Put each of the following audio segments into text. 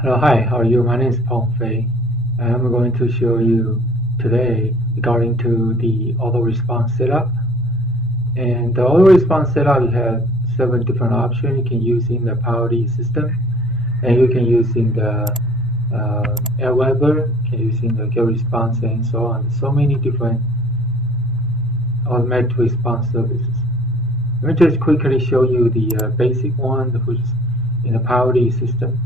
Hello, hi, how are you? My name is Paul Fei. I'm going to show you today regarding to the auto response setup. And the auto response setup, you have 7 different options you can use in the PowerD system, and you can use in the Aweber, you can use in the get response, and so on. So many different automatic response services. Let me just quickly show you the basic one, which is in the PowerD system.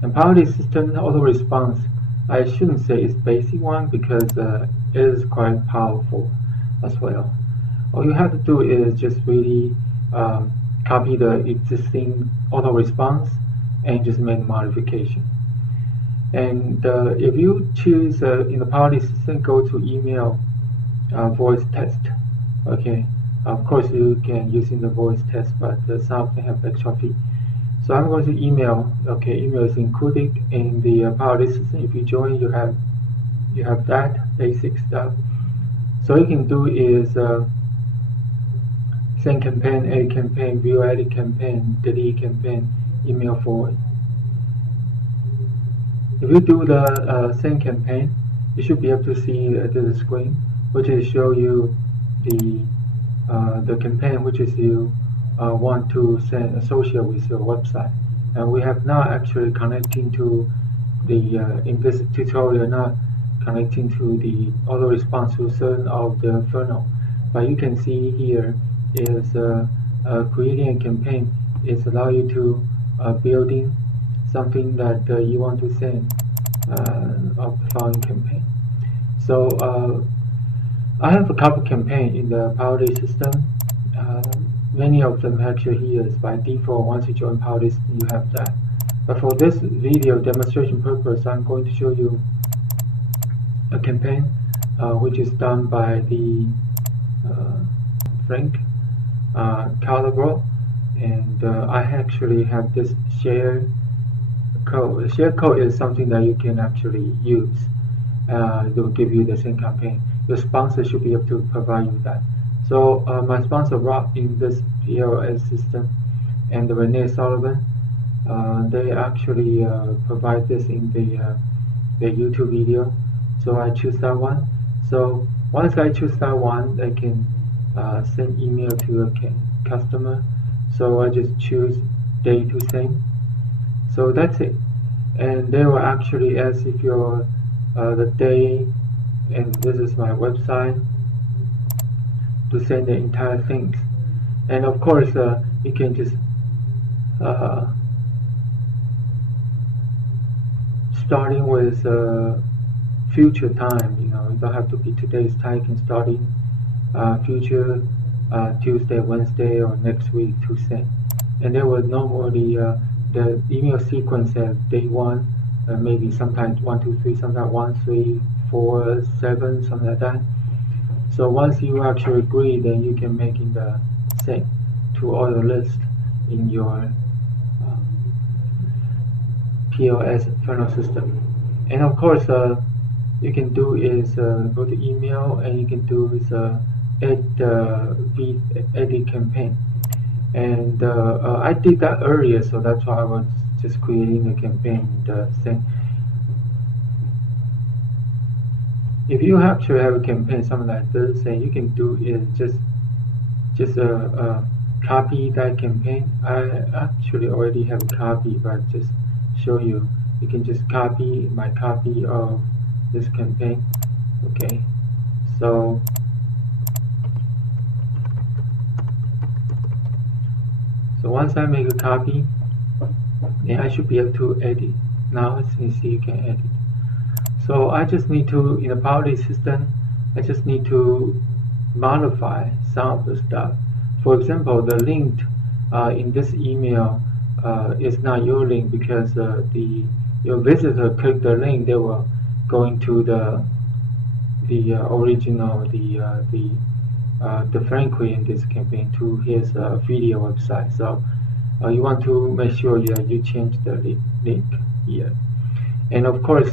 And PowerD system auto response, I shouldn't say it's basic one because it is quite powerful as well. All you have to do is just really copy the existing auto response and just make modification. And if you choose in the PowerD system, go to email voice test. Okay, of course you can use in the voice test, but some of them have extra fee. So I'm going to email. Okay, email is included in the PowerD system. If you join, you have that basic stuff. So you can do is send campaign, edit campaign, view edit campaign, delete campaign, email forward. If you do the send campaign, you should be able to see the screen, which is show you the campaign which is you want to send associate with your website. And we have not actually connecting to the in this tutorial not connecting to the auto response to certain of the funnel, but you can see here is creating a campaign is allow you to building something that you want to send of the following campaign. So I have a couple campaign in the PowerD system. Uh, Many of them actually here is by default. Once you join PowerD, you have that. But for this video demonstration purpose, I'm going to show you a campaign which is done by the Frank Calabro, and I actually have this share code. Share code is something that you can actually use. It will give you the same campaign. Your sponsor should be able to provide you that. So my sponsor Rob in this POS system and Renee Sullivan, they actually provide this in the YouTube video. So I choose that one. So once I choose that one, I can send email to a customer. So I just choose day to send. So that's it. And they will actually ask if you're the day, and this is my website, to send the entire things. And of course you can just starting with future time, you don't have to be today's time. You can start in future Tuesday, Wednesday, or next week to send. And they will normally the email sequence have day 1, maybe sometimes 1, 2, 3, sometimes 1, 3, 4, 7, something like that. So once you actually agree, then you can make in the send to all the list in your POS funnel system. And of course, you can do is go to email, and you can do is edit campaign. And I did that earlier, so that's why I was just creating a campaign. If you actually have a campaign, something like this, and you can do is just copy that campaign. I actually already have a copy, but just show you. You can just copy my copy of this campaign. Okay, so once I make a copy, then I should be able to edit. Now as you see, you can edit. So I just need to, in the PowerD system, I just need to modify some of the stuff. For example, the link in this email is not your link, because your visitor click the link, they will go into the original the Frank in this campaign to his video website. So you want to make sure that you change the link here. And of course,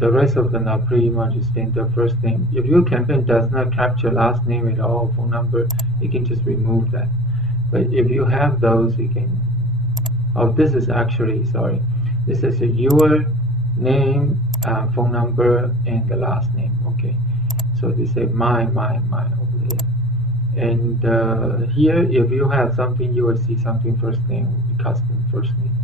the rest of them are pretty much the same. The first name. If your campaign does not capture last name at all, phone number, you can just remove that. But if you have those, you can. Oh, this is actually sorry. This is your name, phone number, and the last name. Okay, so this is my over there. And here, if you have something, you will see something first name will be custom first name.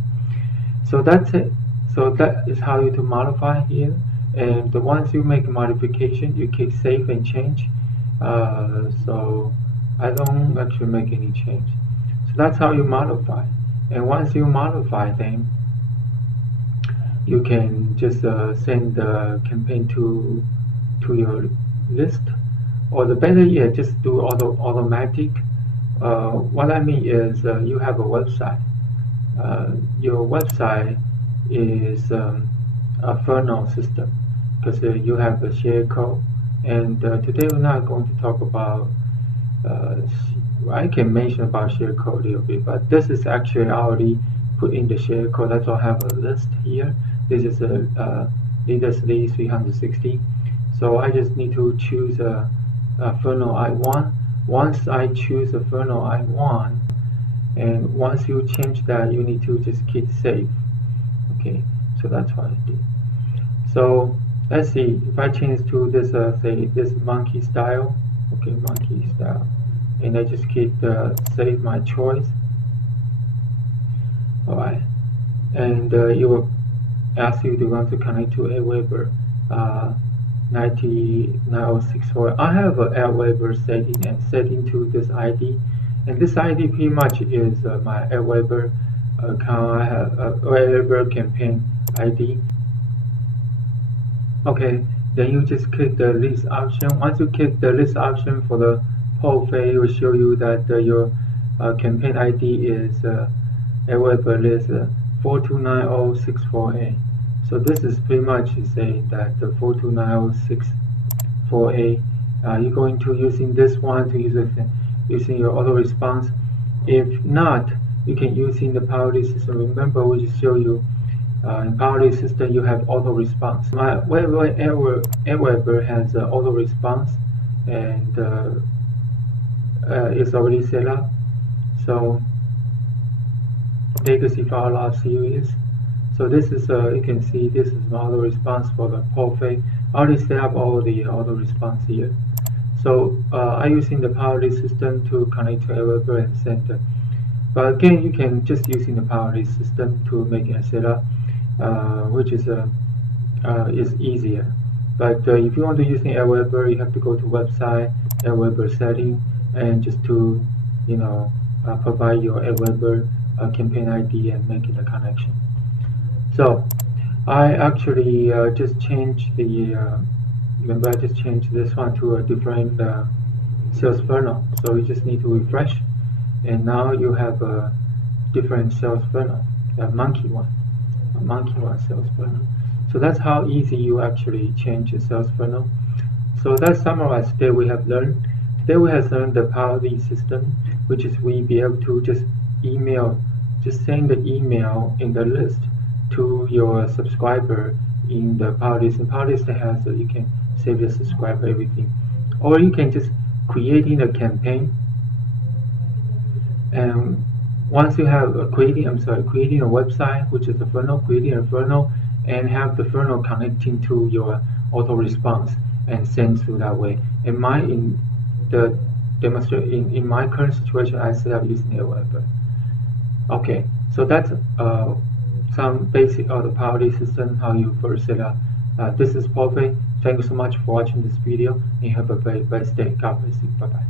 So that's it. So that is how you to modify here. And once you make a modification, you click save and change. So I don't actually make any change. So that's how you modify. And once you modify them, you can just send the campaign to your list, or the better yet, just do automatic. What I mean is you have a website. Your website is a funnel system, because you have a share code. And today we're not going to talk about I can mention about share code a little bit, but this is actually already put in the share code. That's why I have a list here. This is a leaders list 360. So I just need to choose a funnel I want. Once I choose a funnel I want, and once you change that, you need to just click save. Okay, so that's what I did. So let's see if I change to this say this monkey style. Okay, monkey style, and I just click save my choice. All right, and it will ask you to want to connect to Aweber 99064. I have an Aweber setting and setting to this ID, and this ID pretty much is my Aweber account. I have a Aweber campaign ID. Okay, then you just click the list option. Once you click the list option for the paulfan, it will show you that your campaign ID is Aweber list 4290648. So this is pretty much saying that the 4290648. You're going to using this one to use it using your auto response. If not, you can using the Power system. Remember, we just show you in Power system you have auto response. My Aweber has auto response, and it's already set up. So legacy file log series. So this is you can see this is my auto response for the paulfan. I already set up all the auto response here. So I'm using the Power system to connect to Aweber and send it. But again, you can just using the Power system to make a setup, which is easier. But if you want to use the Aweber, you have to go to website Aweber setting, and just to provide your Aweber campaign ID and making a connection. So I actually just changed the remember, I just changed this one to a different sales funnel. So you just need to refresh, and now you have a different sales funnel, a monkey one sales funnel. So that's how easy you actually change the sales funnel. So that's summarized. Today we have learned the Power system, which is we be able to just send the email in the list to your subscriber in the Power list. And Power list has you can save the subscriber everything, or you can just creating a campaign. And once you have creating a website, which is a funnel, creating a funnel, and have the funnel connecting to your auto response and send through that way. In my current situation, I set up using Aweber. Okay, so that's some basic of the Power system, how you first set up. This is paulfan. Thank you so much for watching this video, and have a very blessed day. God bless you. Bye bye.